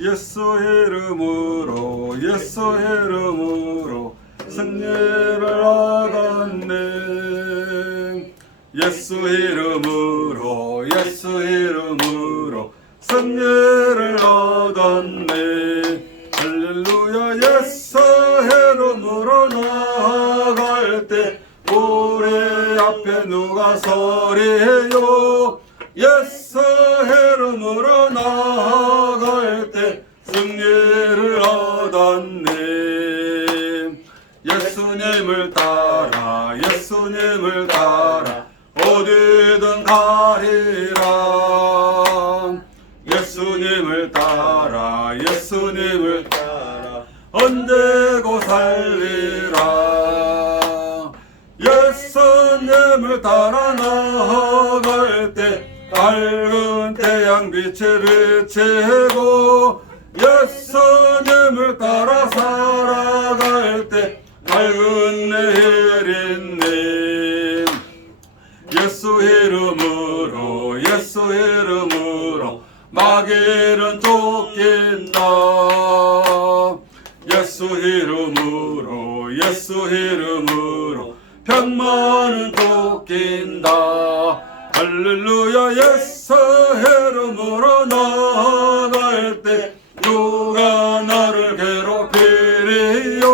예수의 이름으로 예수의 이름으로 승리를 얻었네. 예수의 이름으로 예수의 이름으로 승리를 얻었네. 할렐루야. 예수의 이름으로 나아갈 때 우리 앞에 누가 서리요. 예수의 이름으로 나아갈 때 승리를 얻었네. 예수님을 따라 예수님을 따라 어디든 가리라. 예수님을 따라 예수님을 따라 언제고 살리라. 예수님을 따라 나아갈 때 밝은 태양빛을 비치고 예수님을 따라 살아갈 때 밝은 내일이네. 예수 이름으로 예수 이름으로 마귀는 쫓긴다. 예수 이름으로 예수 이름으로 병만은 쫓긴다. 할렐루야. 예수 이름으로 나아갈 때 누가 나를 괴롭히리요.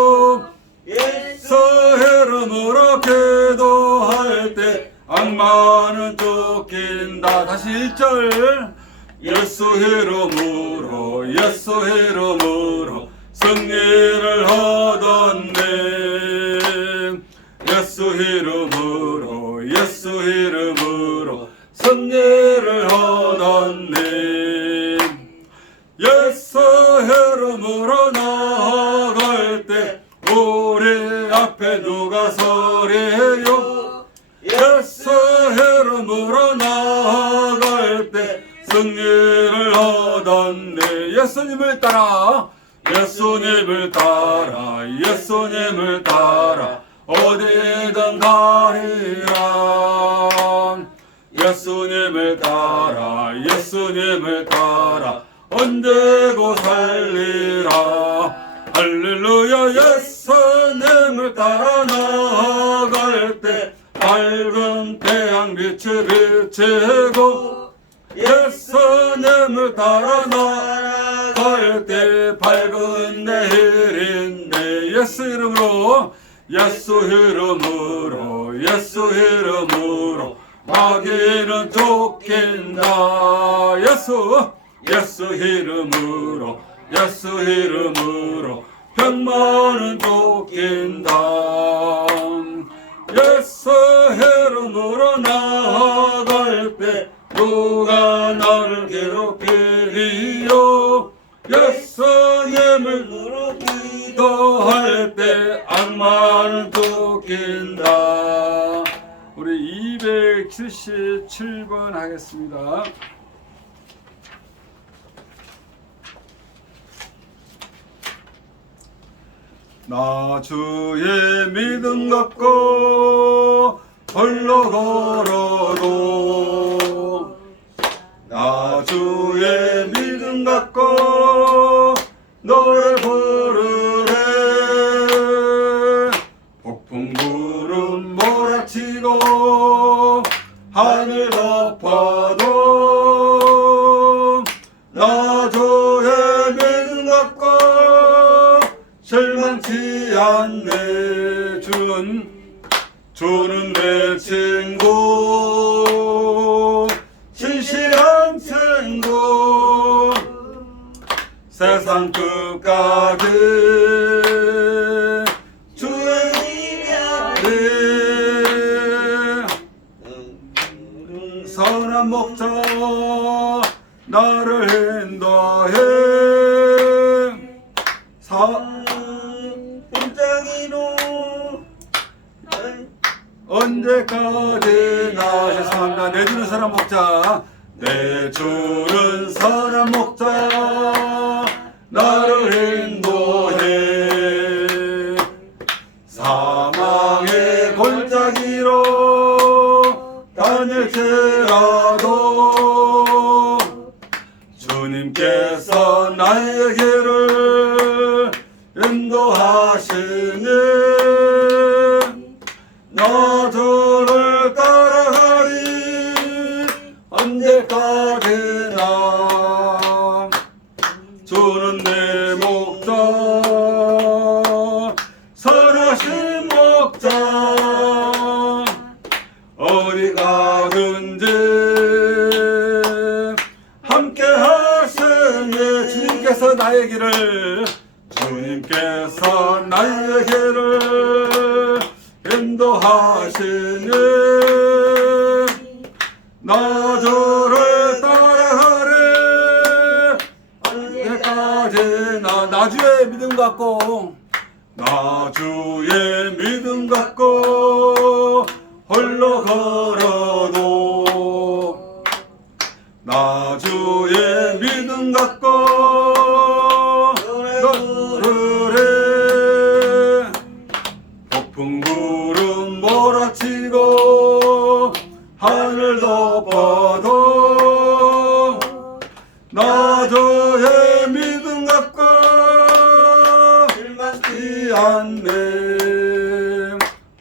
예수 이름으로 기도할 때 악마는 쫓긴다. 다시 1절. 예수 이름으로 예수 이름으로 승리를 얻었네. 예수 이름으로 예수 이름으로 승리를 얻었네. 예수 이름으로 나아갈 때 우리 앞에 누가 서리요. 예수 이름으로 나아갈 때 승리를 얻었네. 예수님을 따라 예수님을 따라 예수님을 따라 어디든 가리라. 예수님을 따라 예수님을 따라 언제고 살리라. 할렐루야. 예수님을 따라 나아갈 때 밝은 태양빛을 비치고 예수님을 따라 나아갈 때 밝은 내일인데. 예수 이름으로 예수 이름으로 예수 이름으로 마귀는 쫓긴다. 예수 이름으로 예수 이름으로 병만은 쫓긴다. 예수 이름으로 나아갈 때 누가 나를 괴롭히리요. 예수님을 기도할 때 악마는 쫓긴다. 우리 277번 하겠습니다. 나 주의 믿음 갖고 홀로 걸어도 나 주의 믿음 갖고 너를 부르래. 폭풍 구름 몰아치고 하늘 덮어도 나 주의 믿음 갖고 실망치 않네. 주는 내 친구 진실한 친구 세상 끝까지 주의 이름에 선한 목자 나를 인도해. 분장이로 언제까지나 죄송합니다. 내주는 사람 목자 내주는 사람 목자 나를 인도해. 사망의 골짜기로 다닐지라도 주님께서 나의 어디 가든지 함께 하시니 주님께서 나의 길을 인도하시니 나 주를 따라가리 언제까지나 나 주의 믿음 갖고 나 주의 믿음 갖고 홀로 걸어도 나 주의 믿음 갖고 너를 높은 구름 몰아치고 하늘 덮어도 나 주의 믿음 갖고 실망치 않네.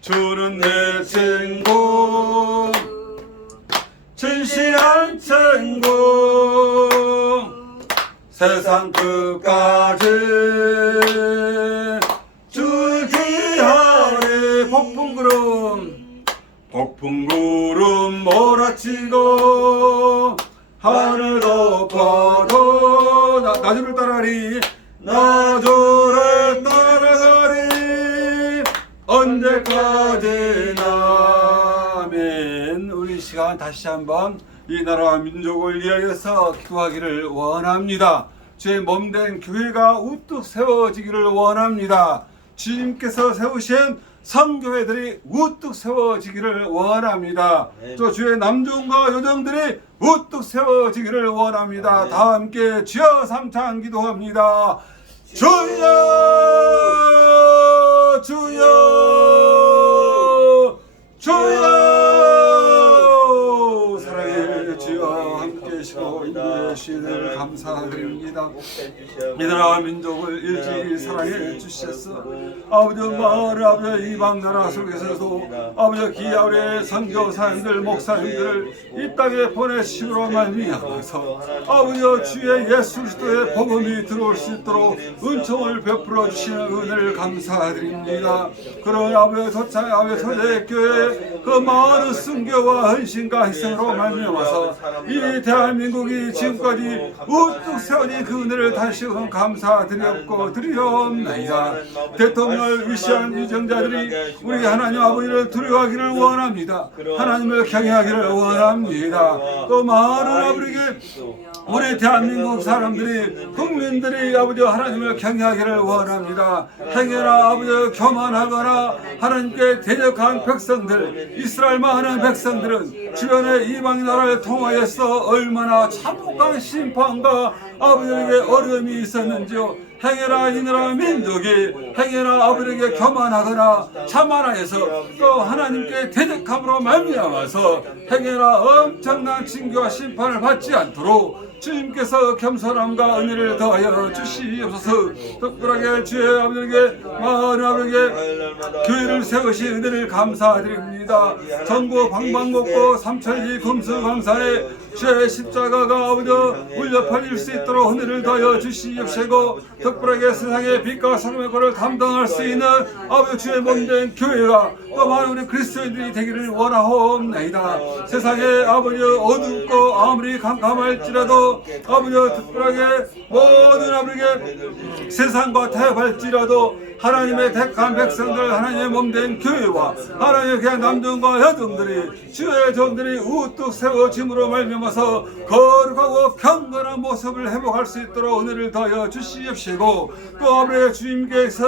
주는 내 친구 진실한 친구 세상 끝까지 주 귀하리 폭풍 구름 몰아치고 하늘 덮어도 나 주를 따라가리 나 주를 따라가리 언제까지나. 아멘. 우리 시간 다시 한번 이 나라와 민족을 위하여서 기도하기를 원합니다. 주의 몸된 교회가 우뚝 세워지기를 원합니다. 주님께서 세우신 선교회들이 우뚝 세워지기를 원합니다. 또 주의 남종과 여종들이 우뚝 세워지기를 원합니다. 다 함께 주여 삼창 기도합니다. 주여 주여 주여. 사랑의 주여 함께 계시고 인도하시는 감사드립니다. 이 나라와 민족을 일찍이 사랑해 주셨어. 아버지 마을 아버지 이방 나라 속에서도 아버지 기아우리 선교사님들 목사님들을 이 땅에 보내심으로 말미암아서 아버지 주의 예수 그리스도의 복음이 들어올 수 있도록 은총을 베풀어 주시는 은혜를 감사드립니다. 그런 아버지 도착 아버지 초대교회 그 많은 순교와 헌신과 희생으로 말미암아서 이 대한민국이 지금까지 우뚝 세워진 그 은혜를 다시금 감사드렸고 드리옵나이다. 대통령을 위시한 유정자들이 우리 하나님 아버지를 두려워하기를 원합니다. 하나님을 경외하기를 원합니다. 또 많은 아버지에게 우리 대한민국 사람들이 국민들이 아버지 하나님을 경외하기를 원합니다. 행여나 아버지 교만하거나 하나님께 대적한 백성들 이스라엘 많은 백성들은 주변의 이방 나라를 통하여서 얼마나 참혹한 심판과 아버지에게 어려움이 있었는지요. 행여나 이 나라 민족이 행여나 아버지에게 교만하거나 자만하여서 또 하나님께 대적함으로 말미암아서 행여나 엄청난 징계와 심판을 받지 않도록 주님께서 겸손함과 은혜를 더하여 주시옵소서. 특별하게 주의 아버지에게 많은 아버지에게 교회를 세우신 은혜를 감사드립니다. 전국 방방곡곡 삼천리 금수강산에 주의 십자가가 아버지 울려 퍼질 수 있도록 은혜를 더하여 주시옵시고 특별하게 세상의 빛과 소금의 꼴을 담당할 수 있는 아버지 주의 몸된 교회가 또 많은 우리 그리스도인들이 되기를 원하옵나이다. 세상에 아버지 어둡고 아무리 캄캄할지라도 아버지 특별하게 모든 아버지에게 세상과 타협할지라도 하나님의 택한 백성들 하나님의 몸된 교회와 하나님의 그냥 남종과 여종들이 주의 종들이 우뚝 세워짐으로 말미암아서 거룩하고 경건한 모습을 회복할 수 있도록 은혜를 더하여 주시옵시고 또 아버지 주님께서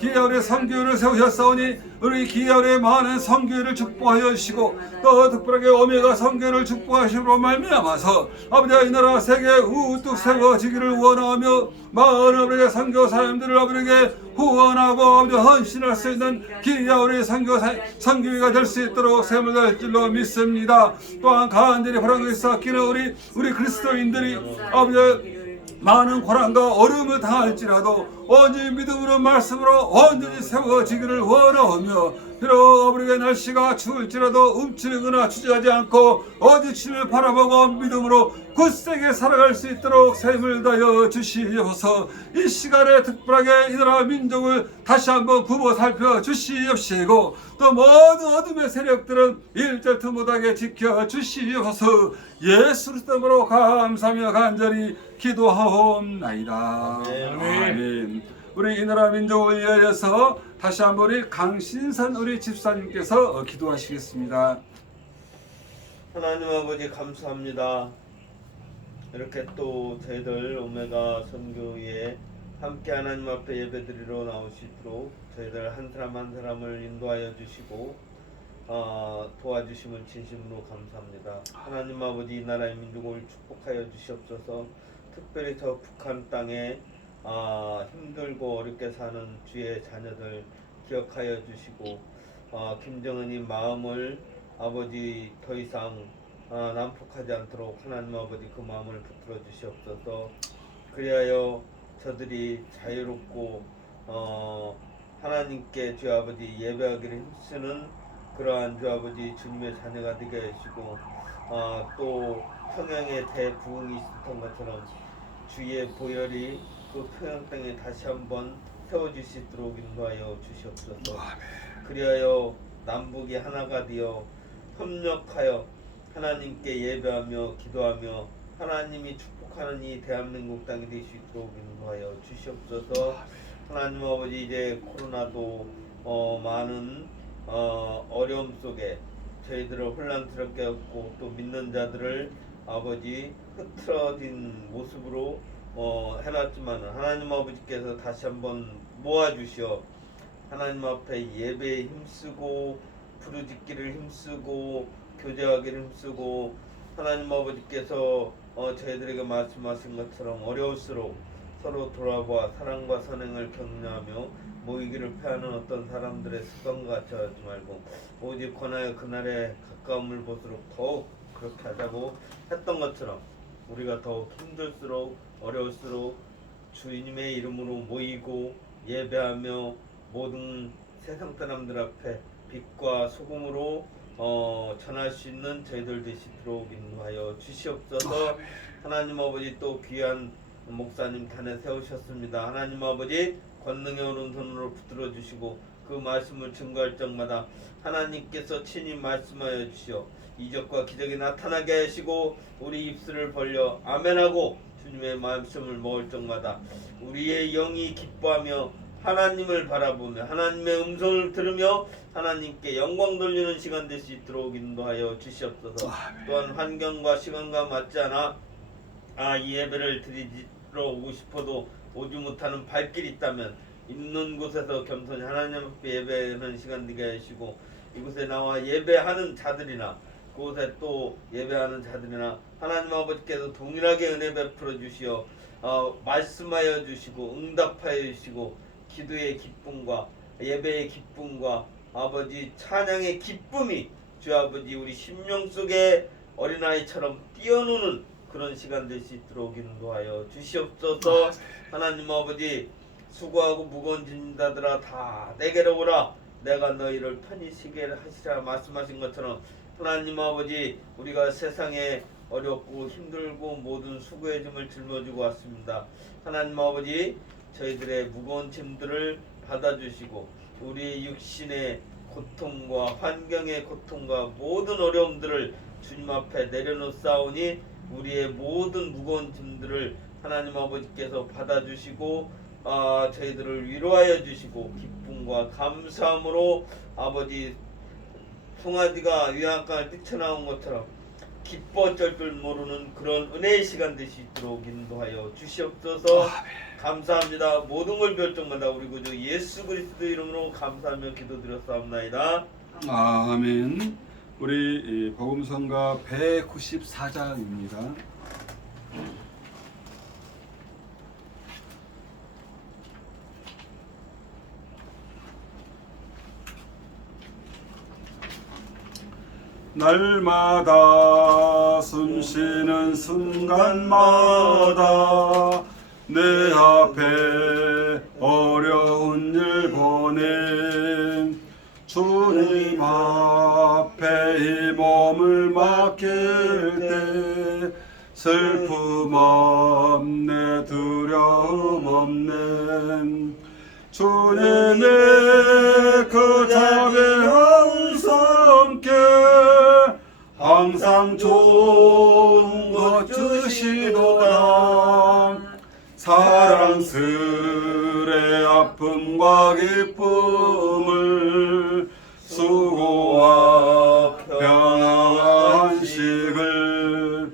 기아울의 선교를 세우셨사오니 우리 기아울의 많은 선교를 축복하여 주시고 또 특별하게 오메가 선교를 축복하심으로 말미암아서 아버지 이 나라 세계 우뚝 세워지기를 원하며 많은 아버지의 선교사님들을 아버지에게 후원하고 아버지 헌신할 수 있는 기아울의 선교회가 될 수 있도록 세움을 다할 줄로 믿습니다. 또한 간절히 바라고 쌓기는 우리 그리스도인들이 아버지 많은 고난과 어려움을 당할지라도 온전히 믿음으로 말씀으로 온전히 세워지기를 원하오며 비록 우리의 날씨가 추울지라도 움츠리거나 주저하지 않고 어디 주님을 바라보고 믿음으로 굳세게 살아갈 수 있도록 샘을 다여 주시옵소서. 이 시간에 특별하게 이 나라 민족을 다시 한번 굽어 살펴 주시옵시고 또 모든 어둠의 세력들은 일절투 못하게 지켜 주시옵소서. 예수 그리스도로 감사하며 간절히 기도하옵나이다. 아멘. 우리 이 나라 민족을 위하여서 다시 한번 우리 강신선 우리 집사님께서 기도하시겠습니다. 하나님 아버지 감사합니다. 이렇게 또 저희들 오메가 선교에 함께 하나님 앞에 예배드리러 나오시도록 저희들 한 사람 한 사람을 인도하여 주시고 도와주심을 진심으로 감사합니다. 하나님 아버지 이 나라의 민족을 축복하여 주시옵소서. 특별히 저 북한 땅에 힘들고 어렵게 사는 주의 자녀들 기억하여 주시고 김정은이 마음을 아버지 더 이상 난폭하지 않도록 하나님 아버지 그 마음을 붙들어 주시옵소서. 그리하여 저들이 자유롭고 하나님께 주 아버지 예배하기를 힘쓰는 그러한 주 아버지 주님의 자녀가 되게 하시고 또 평양에 대부흥이 있었던 것처럼 주의 보혈이 그 평양 땅에 다시 한번 세워주시도록 인도하여 주시옵소서. 그리하여 남북이 하나가 되어 협력하여 하나님께 예배하며 기도하며 하나님이 축복하는 이 대한민국 땅이 될 수 있도록 인도하여 주시옵소서. 하나님 아버지 이제 코로나도 많은 어려움 속에 저희들을 혼란스럽게 하고 또 믿는 자들을 아버지 흐트러진 모습으로 해놨지만 하나님 아버지께서 다시 한번 모아주시어 하나님 앞에 예배에 힘쓰고 부르짖기를 힘쓰고 교제하기를 힘쓰고 하나님 아버지께서 저희들에게 말씀하신 것처럼 어려울수록 서로 돌아보아 사랑과 선행을 격려하며 모이기를 패하는 어떤 사람들의 습관과 같이 하지 말고 오직 권하여 그날의 가까움을 보도록 더욱 그렇게 하자고 했던 것처럼 우리가 더욱 힘들수록 어려울수록 주님의 이름으로 모이고 예배하며 모든 세상 사람들 앞에 빛과 소금으로 전할 수 있는 저희들 되시도록 인도하여 주시옵소서. 하나님 아버지 또 귀한 목사님 단에 세우셨습니다. 하나님 아버지 권능의 오른손으로 붙들어 주시고 그 말씀을 증거할 적마다 하나님께서 친히 말씀하여 주시어 이적과 기적이 나타나게 하시고 우리 입술을 벌려 아멘하고 주님의 말씀을 먹을 적마다 우리의 영이 기뻐하며 하나님을 바라보며 하나님의 음성을 들으며 하나님께 영광 돌리는 시간 될 수 있도록 인도하여 주시옵소서. 또한 환경과 시간과 맞지 않아 이 예배를 드리러 오고 싶어도 오지 못하는 발길이 있다면 있는 곳에서 겸손히 하나님 앞에 예배하는 시간 되게 하시고 이곳에 나와 예배하는 자들이나 그곳에 또 예배하는 자들이나 하나님 아버지께서 동일하게 은혜 베풀어 주시어 말씀하여 주시고 응답하여 주시고 기도의 기쁨과 예배의 기쁨과 아버지 찬양의 기쁨이 주 아버지 우리 심령 속에 어린아이처럼 뛰어노는 그런 시간 될 수 있도록 인도하여 주시옵소서. 하나님 아버지 수고하고 무거운 짐 자들아 다 내게로 오라 내가 너희를 편히 쉬게 하시라 말씀하신 것처럼 하나님 아버지 우리가 세상에 어렵고 힘들고 모든 수고의 짐을 짊어지고 왔습니다. 하나님 아버지 저희들의 무거운 짐들을 받아주시고 우리 육신의 고통과 환경의 고통과 모든 어려움들을 주님 앞에 내려놓사오니 우리의 모든 무거운 짐들을 하나님 아버지께서 받아주시고 저희들을 위로하여 주시고 기쁨과 감사함으로 아버지 송아지가 유양강을 뛰쳐나온 것처럼 기뻐 어쩔 줄 모르는 그런 은혜의 시간 될 수 있도록 인도하여 주시옵소서. 감사합니다. 모든 걸 별정마다 우리 구주 예수 그리스도 이름으로 감사하며 기도드렸사옵나이다. 아멘. 우리 복음성가 194장입니다. 날마다 숨쉬는 순간마다 내 앞에 어려운 일 보내 주님 앞에 이 몸을 맡길 때 슬픔 없네 두려움 없네 주님의 그 자비한 성께 항상 좋은 것 주시도다 사랑스레 아픔과 기쁨을 수고와 평안과 안식을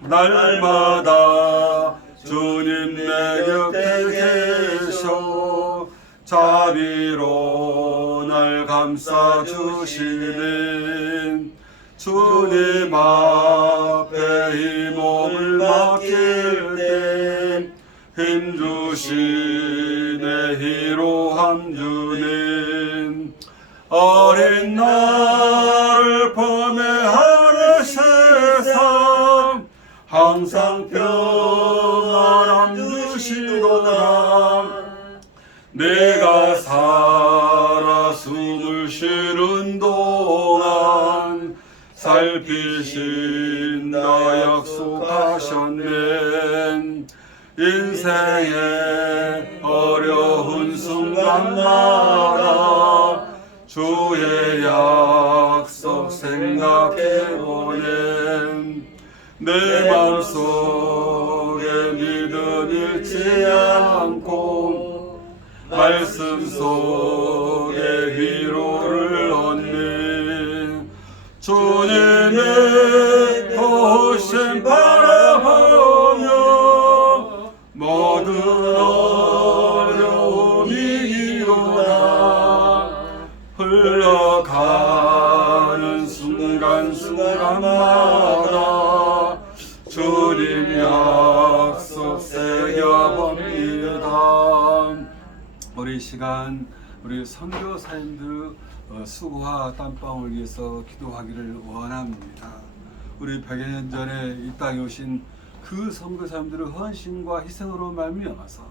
날마다 주님 내 곁에 계셔 자비로 날 감싸주시는 주님 앞에 이 몸을 맡길 때 힘주시네 희로함 주는 어린 나를 범해하는 세상 항상 평안함 주시도다 내가 살아 숨을 쉬는 동안 살피신다 약속하셨네 인생의 어려운 순간마다 주의 약속 생각해보네 내 맘속에 믿음 잃지 않고 말씀 속에 위로를 얻는 주님의 도심 바라보며 모든 어려움이 이루다 흘러가는 순간순간마다 주님 약속 새겨봅니다. 우리 시간 우리 선교사님들 수고와 땀방울 위해서 기도하기를 원합니다. 우리 100여 년 전에 이 땅에 오신 그 선교사님들의 헌신과 희생으로 말미암아서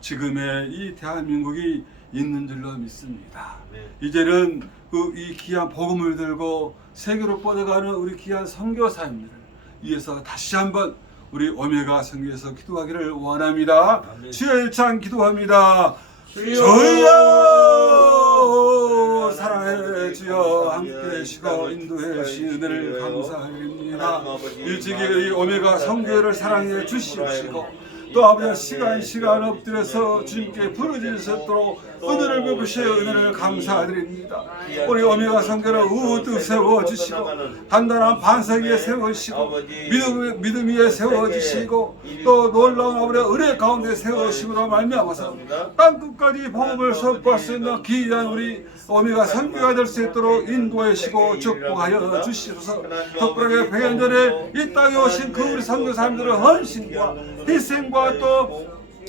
지금의 이 대한민국이 있는 줄로 믿습니다. 이제는 이 귀한 복음을 들고 세계로 뻗어가는 우리 귀한 선교사님들을 위해서 다시 한번 우리 오메가 선교에서 기도하기를 원합니다. 주여 일창 기도합니다. 주여 사랑의 주여 함께 계시고 인도해 주신 은혜를 감사드립니다. 일찍이 이 오메가 선교회를 사랑해 주시옵시고 또 아버지 시간 엎드려서 주님께 부르짖을 수 있도록 은혜를 베푸시어 은혜를 감사드립니다. 우리 오메가 선교를 우뚝 세워주시고 단단한 반석 위에 세우시고 믿음 위에 세워주시고 또 놀라운 아버지 은혜 가운데 세우심으로 말미암아서 땅끝까지 복음을 선포할 수 있는 귀한 우리 오메가 선교가 될 수 있도록 인도하시고 축복하여 주시옵소서. 특별하게 100년 전에 이 땅에 오신 그 우리 선교사님들의 헌신과 희생과 또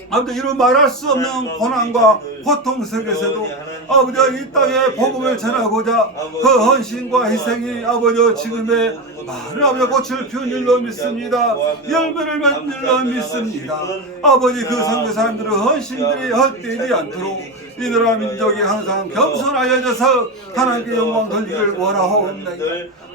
아버지 이루 말할 수 없는 고난과 고통 속에서도 아버지 이 땅에 복음을 전하고자 그 헌신과 희생이 아버지 지금의 많은 아버지 꽃을 피운 일로 믿습니다. 열매를 맺는 일로 믿습니다. 아버지 그 선교사님들의 헌신들이 헛되지 않도록 이 나라 민족이 항상 겸손하여져서 하나님께 영광 돌리기를 원하옵나이다.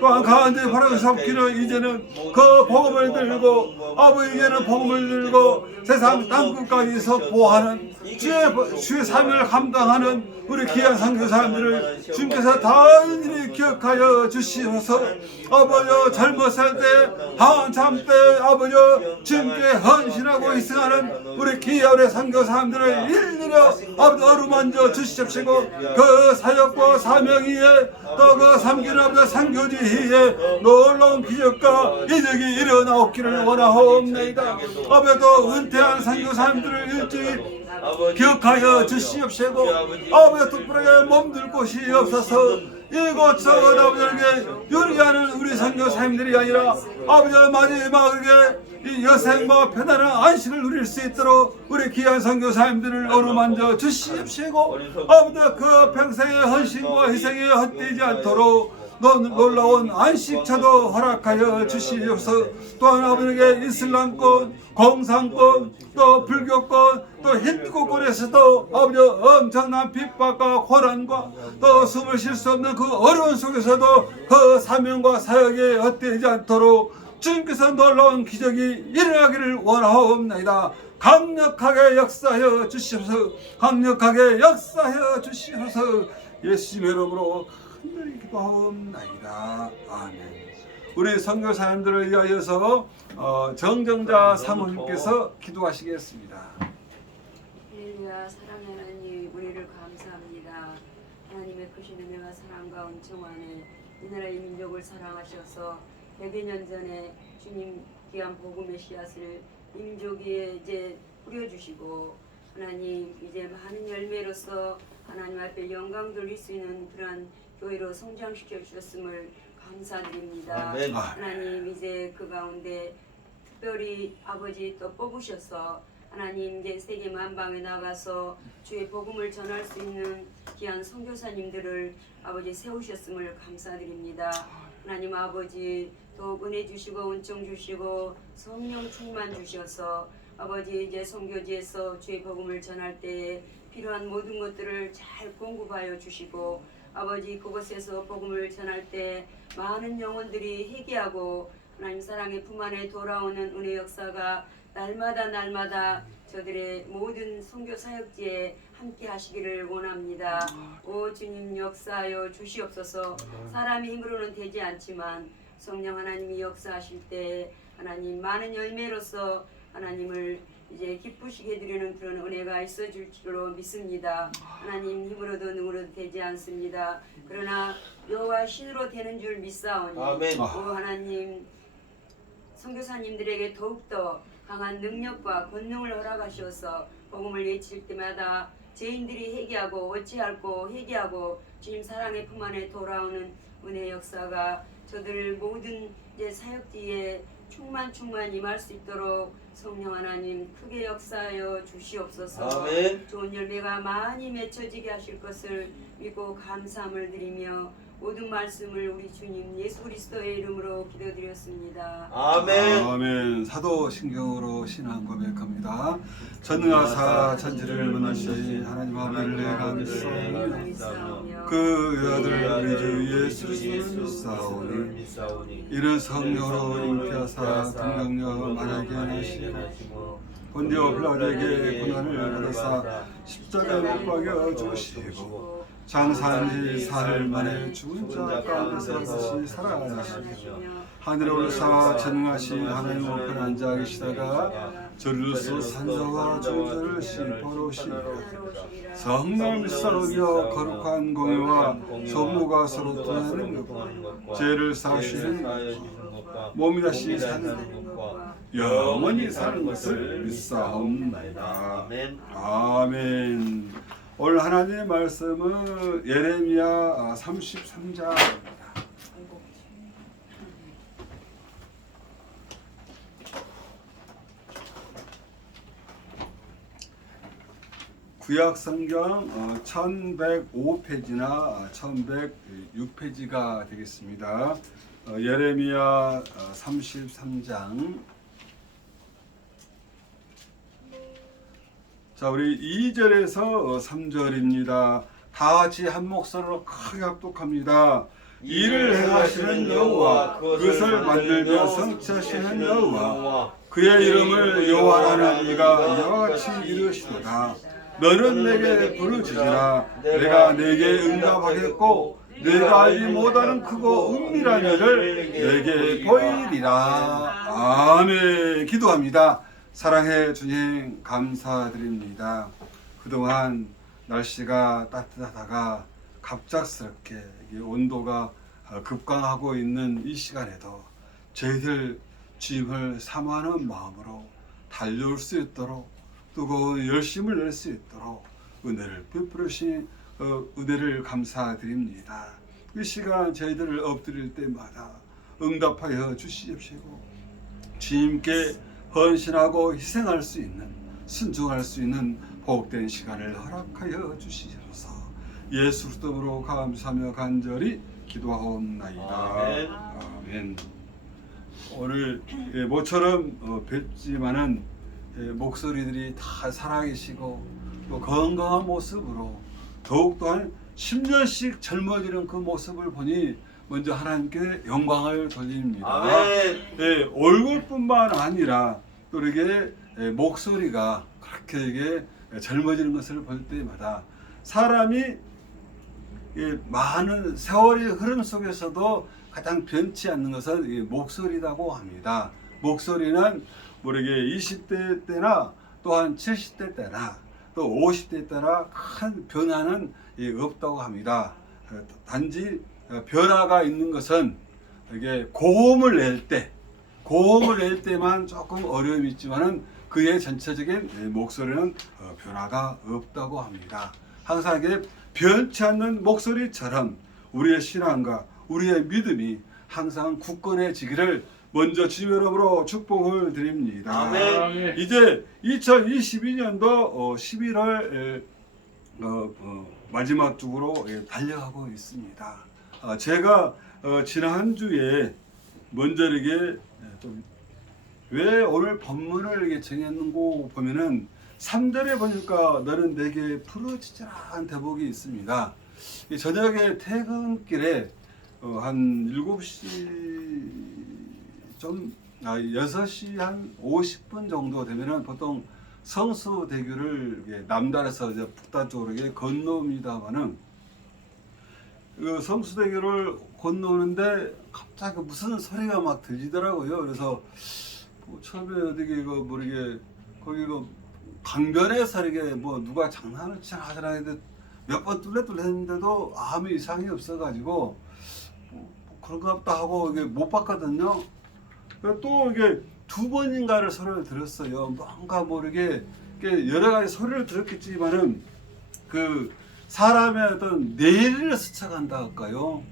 또한 가운데 바로 섭기는 이제는 그 복음을 들고 아버지 이제는 복음을 들고 세상 땅끝까지 선포하는 주의 사명을 감당하는 우리 귀한 선교사님들을 주님께서 다인히 기억하여 주시면서 아버지 젊었을 때 한참 때 아버지 주님께 헌신하고 희생하는 우리 귀한 우리 선교사님들을 일일이 아버지 어루만져 주시옵시고 그 사역과 사명 위에 또 그 섬기는 아버지 선교지 위에 놀라운 기적과 이적이 일어나옵기를 원하옵나이다. 아버지 또 은퇴한 선교사님들을 일찍 기억하여 주시옵시고 아버지 특별하게 몸둘 곳이 없어서 이곳저곳 아버지에게 요리하는 우리 선교사님들이 아니라 아버지 마지막에 이 여생과 편안한 안식을 누릴 수 있도록 우리 귀한 선교사님들을 어루만져 주시옵시고 아버지 그 평생의 헌신과 희생이 헛되지 않도록 놀라운 안식처도 허락하여 주시옵소서. 또한 아버지에게 이슬람권, 공산권, 또 불교권, 또 힌두교권에서도 아버지 엄청난 핍박과 고난과 또 숨을 쉴 수 없는 그 어려운 속에서도 그 사명과 사역에 헛되지 않도록 주님께서 놀라운 기적이 일어나기를 원하옵나이다. 강력하게 역사하여 주시옵소서. 강력하게 역사하여 주시옵소서. 예수님의 이름으로 간절히 기도하옵나이다. 아멘. 우리 선교사님들을 위하여서 정정자 사모님께서 기도하시겠습니다. 할렐루야. 사랑하는 하나님, 우리를 감사합니다. 하나님의 크신 은혜와 사랑과 은총 안에 이 나라의 민족을 사랑하셔서 100여 년 전에 주님 귀한 복음의 씨앗을 이 민족에 이제 뿌려주시고 하나님 이제 많은 열매로서 하나님 앞에 영광 돌릴 수 있는 그러한 교회로 성장시켜 주셨음을 감사드립니다. 아멘. 하나님 이제 그 가운데 특별히 아버지 또 뽑으셔서 하나님 이제 세계 만방에 나가서 주의 복음을 전할 수 있는 귀한 선교사님들을 아버지 세우셨음을 감사드립니다. 하나님 아버지 또 은혜 주시고 은총 주시고 성령 충만 주셔서 아버지 이제 선교지에서 주의 복음을 전할 때에 필요한 모든 것들을 잘 공급하여 주시고 아버지 그곳에서 복음을 전할 때 많은 영혼들이 회개하고 하나님 사랑의 품 안에 돌아오는 은혜 역사가 날마다 저들의 모든 선교 사역지에 함께 하시기를 원합니다. 오 주님 역사하여 주시옵소서. 사람의 힘으로는 되지 않지만 성령 하나님이 역사하실 때 하나님 많은 열매로서 하나님을 이제 기쁘시게 드리는 그런 은혜가 있어질 줄로 믿습니다. 하나님 힘으로도 능으로도 되지 않습니다. 그러나 여호와 신으로 되는 줄 믿사오니 아멘. 오 하나님 선교사님들에게 더욱더 강한 능력과 권능을 허락하셔서 복음을 외칠 때마다 죄인들이 회개하고 어찌할꼬 회개하고 주님 사랑의 품 안에 돌아오는 은혜 역사가 저들 모든 이제 사역지에 충만 임할 수 있도록 성령 하나님 크게 역사하여 주시옵소서. 아멘. 좋은 열매가 많이 맺혀지게 하실 것을 믿고 감사함을 드리며 모든 말씀을 우리 주님 예수 그리스도의 이름으로 기도드렸습니다. 아멘. 아멘. 사도신경으로 신앙 고백합니다. 전능하사 천지를 만드신 하나님 아버지를 내가 믿사오니 그 아들 우리 주 예수 그리스도를 믿사오니 이는 성령으로 잉태하사 동정녀 마리아에게 나시고 본디오 빌라도에게 고난을 받으사 십자가에 못 박여 죽으시고 장사한 지 사흘 만에 죽은 자 가운데서 다시 살아나시며 하늘에 올라사 전능하신 하나님 우편 앉아 계시다가 저리로서 산자와 죽은 자를 심판하시리라. 성령 믿사오며 거룩한 공의와 소무가 서로 통하는 것과 죄를 사하시는 것과 몸이 다시 사는 것과 영원히 사는 것을 믿사옵나이다. 아멘. 아멘. 오늘 하나님의 말씀은 예레미야 33장입니다. 구약 성경 1105페이지나 1106페이지가 되겠습니다. 예레미야 33장. 자, 우리 2절에서 3절입니다. 다 같이 한 목소리로 크게 합독합니다. 이를 행하시는 여호와, 그것을 만들며 성취하시는 여호와, 그의 이름을 여호와라는 이가 이와 같이 이르시도다. 너는 내게 부르짖으라. 내가 내게 응답하겠고 내가 알지 못하는 크고 은밀한 일을 내게 보이리라. 아멘. 기도합니다. 사랑해 주님 감사드립니다. 그동안 날씨가 따뜻하다가 갑작스럽게 온도가 급강하고 있는 이 시간에도 저희들 주님을 사모하는 마음으로 달려올 수 있도록 뜨거운 열심을 낼 수 있도록 은혜를 베풀으신 은혜를 감사드립니다. 이 시간 저희들을 엎드릴 때마다 응답하여 주시옵시고 주님께 헌신하고 희생할 수 있는 순종할 수 있는 복된 시간을 허락하여 주시옵소서. 예수 그리스도로 감사하며 간절히 기도하옵나이다. 아멘. 아멘. 오늘 모처럼 뵙지만은 목소리들이 다 살아계시고 또 건강한 모습으로 더욱 또한 10년씩 젊어지는 그 모습을 보니 먼저 하나님께 영광을 돌립니다. 아멘. 얼굴뿐만 아니라 또 이렇게 목소리가 그렇게 이게 젊어지는 것을 볼 때마다 사람이 많은 세월의 흐름 속에서도 가장 변치 않는 것은 이 목소리라고 합니다. 목소리는 모르게 20대 때나 또한 70대 때나 또 50대 때나 큰 변화는 없다고 합니다. 단지 변화가 있는 것은 이게 고음을 낼 때만 조금 어려움이 있지만은 그의 전체적인 목소리는 변화가 없다고 합니다. 항상 이게 변치 않는 목소리처럼 우리의 신앙과 우리의 믿음이 항상 굳건해지기를 먼저 주님의 이름으로 축복을 드립니다. 아멘. 이제 2022년도 11월 마지막 주로 달려가고 있습니다. 제가 지난 한 주에 먼저 이게 왜 오늘 본문을 이렇게 정했는고 보면은 3절에 보니까 너는 내게 부르짖으라 대목이 있습니다. 저녁에 퇴근길에 한 7시 좀 6시 한 50분 정도 되면은 보통 성수대교를 남단에서 이제 북단 쪽으로 이게 건너옵니다만은 그 성수대교를 건너오는데 갑자기 무슨 소리가 막 들리더라고요. 그래서 뭐 처음에 어디게 이거 모르게 거기 그 강변에서 이게 뭐 누가 장난을 치나 하더라 했는데 몇 번 뚫레뚫레 했는데도 아무 이상이 없어가지고 뭐 그런가 보다 하고 이게 못 봤거든요. 또 이게 2번인가를 소리를 들었어요. 뭔가 모르게 여러 가지 소리를 들었겠지만은 그 사람의 어떤 뇌리를 스쳐간다 할까요?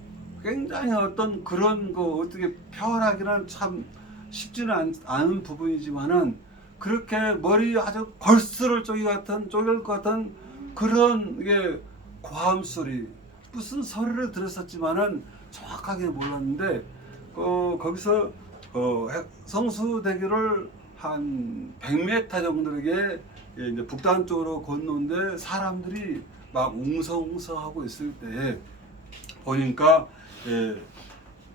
굉장히 어떤 그런 거 어떻게 표현하기는 참 쉽지는 않은 부분이지만은 그렇게 머리 아주 골수를 쪼갤 것 같은 그런 이게 고함 소리 무슨 소리를 들었었지만은 정확하게 몰랐는데 거기서 성수대교를 한 100m 정도에게 이제 북단 쪽으로 건너는데 사람들이 막 웅성웅성하고 있을 때 보니까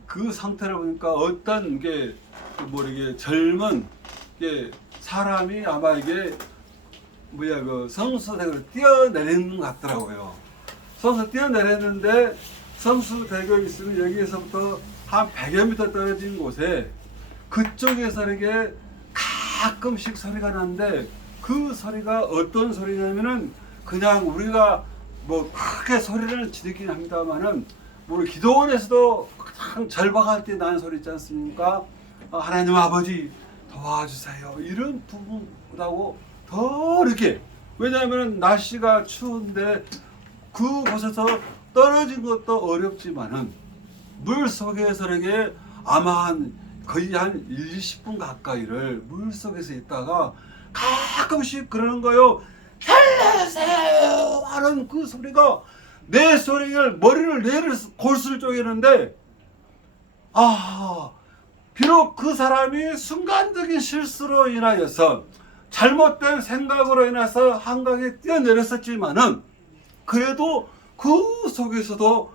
그 상태를 보니까 어떤 게 모르게 젊은 사람이 아마 이게 그 성수대교를 뛰어내리는 것 같더라고요. 성수 뛰어내렸는데 성수대교 있으면 여기에서부터 한 100여 미터 떨어진 곳에 그쪽에서 이게 가끔씩 소리가 나는데 그 소리가 어떤 소리냐면은 그냥 우리가 뭐 크게 소리를 지르긴 합니다만은 우리 기도원에서도 가장 절박할 때 나는 소리 있지 않습니까? 하나님 아버지 도와주세요. 이런 부분하고 더 이렇게 왜냐하면 날씨가 추운데 그곳에서 떨어진 것도 어렵지만은 물 속에서 이렇게 아마 거의 한 20분 가까이를 물 속에서 있다가 가끔씩 그러는 거요. 살려주세요 하는 그 소리가 내 소리를 머리를 뇌를 골수를 쪼개는데 비록 그 사람이 순간적인 실수로 인하여서 잘못된 생각으로 인해서 한강에 뛰어내렸었지만은 그래도 그 속에서도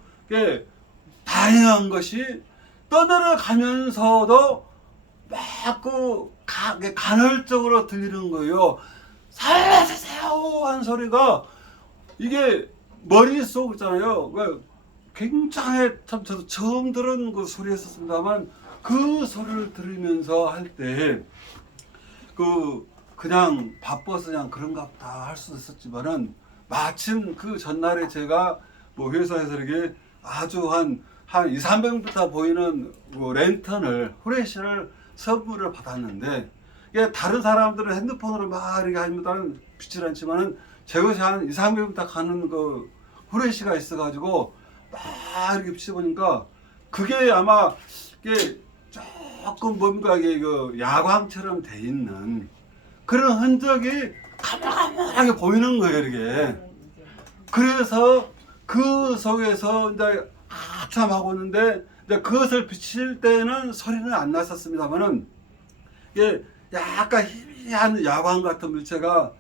다양한 것이 떠들어가면서도 막 간헐적으로 들리는 거예요. 살려주세요 하는 소리가 이게 머릿속 있잖아요. 굉장히 참 저도 처음 들은 그 소리였었습니다만 그 소리를 들으면서 할 때 그냥 바빠서 그냥 그런가 보다 할 수도 있었지만은 마침 그 전날에 제가 뭐 회사에서 이렇게 아주 한 2, 300m 보이는 랜턴을 후레쉬를 선물을 받았는데 이게 다른 사람들은 핸드폰으로 막 이렇게 하면 빛이 않지만은 제 것이 한 2, 300m 가는 그 후레쉬가 있어가지고 막 이렇게 비춰보니까 그게 아마 이게 조금 뭔가 이게 야광처럼 돼 있는 그런 흔적이 가물가물하게 보이는 거예요, 이게. 그래서 그 속에서 이제 한참 하고 있는데 이제 그것을 비칠 때는 소리는 안 났었습니다만은 이게 약간 희미한 야광 같은 물체가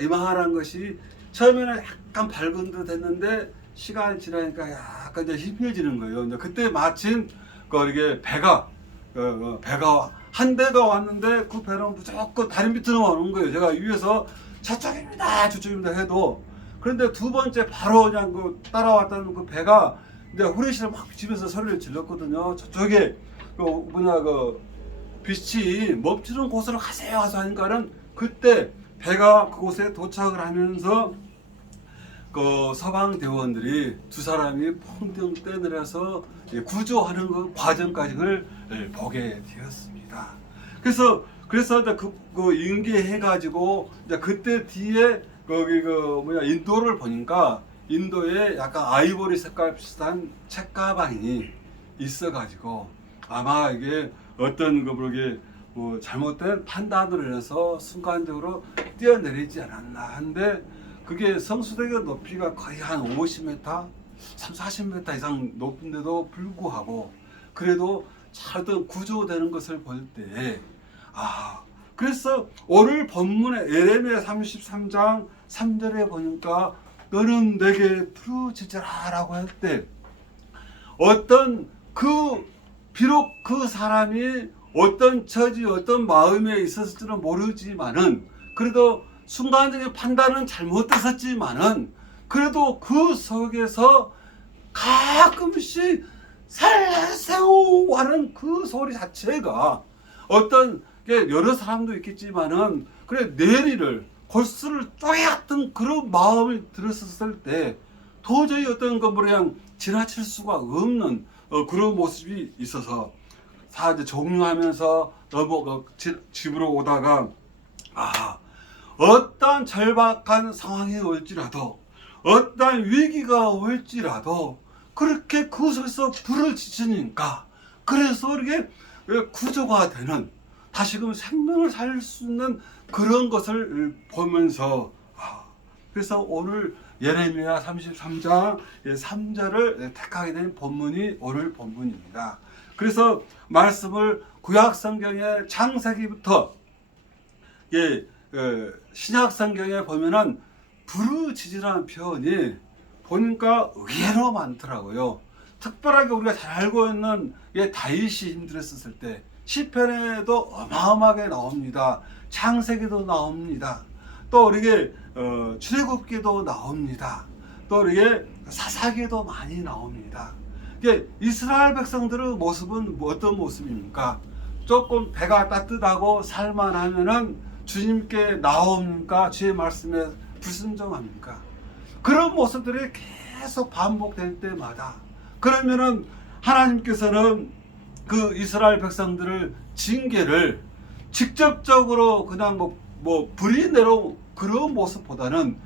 이만한 것이 처음에는 약간 밝은 듯 했는데 시간이 지나니까 약간 이제 희미해지는 거예요. 이제 그때 마침 이게 배가 한 대가 왔는데 그 배는 무조건 다리 밑으로 오는 거예요. 제가 위에서 저쪽입니다, 저쪽입니다 해도. 그런데 두 번째 바로 그냥 따라왔다는 그 배가 이제 후레쉬를 막 비치면서 소리를 질렀거든요. 저쪽에 빛이 멈추는 곳으로 가세요 하니까는 그때 배가 그곳에 도착을 하면서 그 서방 대원들이 두 사람이 펑덩 떠내려서 구조하는 그 과정까지를 보게 되었습니다. 그래서 이제 그 인계해가지고 이제 그때 뒤에 거기 인도를 보니까 인도에 약간 아이보리 색깔 비슷한 책가방이 있어가지고 아마 이게 어떤 잘못된 판단으로 인해서 순간적으로 뛰어내리지 않았나 하는데 그게 성수대교 높이가 거의 한 50m, 30-40m 이상 높은데도 불구하고 그래도 잘 구조되는 것을 볼 때 그래서 오늘 본문의 에레미야 33장 3절에 보니까 너는 내게 부르짖으라 라고 할 때 비록 그 사람이 어떤 처지 어떤 마음에 있었을지는 모르지만은 그래도 순간적인 판단은 잘못됐었지만은 그래도 그 속에서 가끔씩 살려세요 하는 그 소리 자체가 어떤 여러 사람도 있겠지만은 그래 내리를 골수를 쪼개었던 그런 마음이 들었을 때 도저히 어떤 그냥 지나칠 수가 없는 그런 모습이 있어서 이제 종료하면서 집으로 오다가 어떠한 절박한 상황이 올지라도 어떠한 위기가 올지라도 그렇게 그 속에서 불을 지치니까 그래서 이렇게 구조가 되는 다시금 생명을 살릴 수 있는 그런 것을 보면서 그래서 오늘 예레미야 33장 3절을 택하게 된 본문이 오늘 본문입니다. 그래서 말씀을 구약 성경의 창세기부터 신약 성경에 보면은 부르짖으라는 표현이 보니까 의외로 많더라고요. 특별하게 우리가 잘 알고 있는 다윗이 힘들었을 때 시편에도 어마어마하게 나옵니다. 창세기도 나옵니다. 또 우리게 출애굽기도 나옵니다. 또 우리게 사사기도 많이 나옵니다. 이스라엘 백성들의 모습은 어떤 모습입니까? 조금 배가 따뜻하고 살만하면은 주님께 나옵니까? 주의 말씀에 불순종합니까? 그런 모습들이 계속 반복될 때마다 그러면은 하나님께서는 그 이스라엘 백성들을 징계를 직접적으로 그냥 불이 내려 그런 모습보다는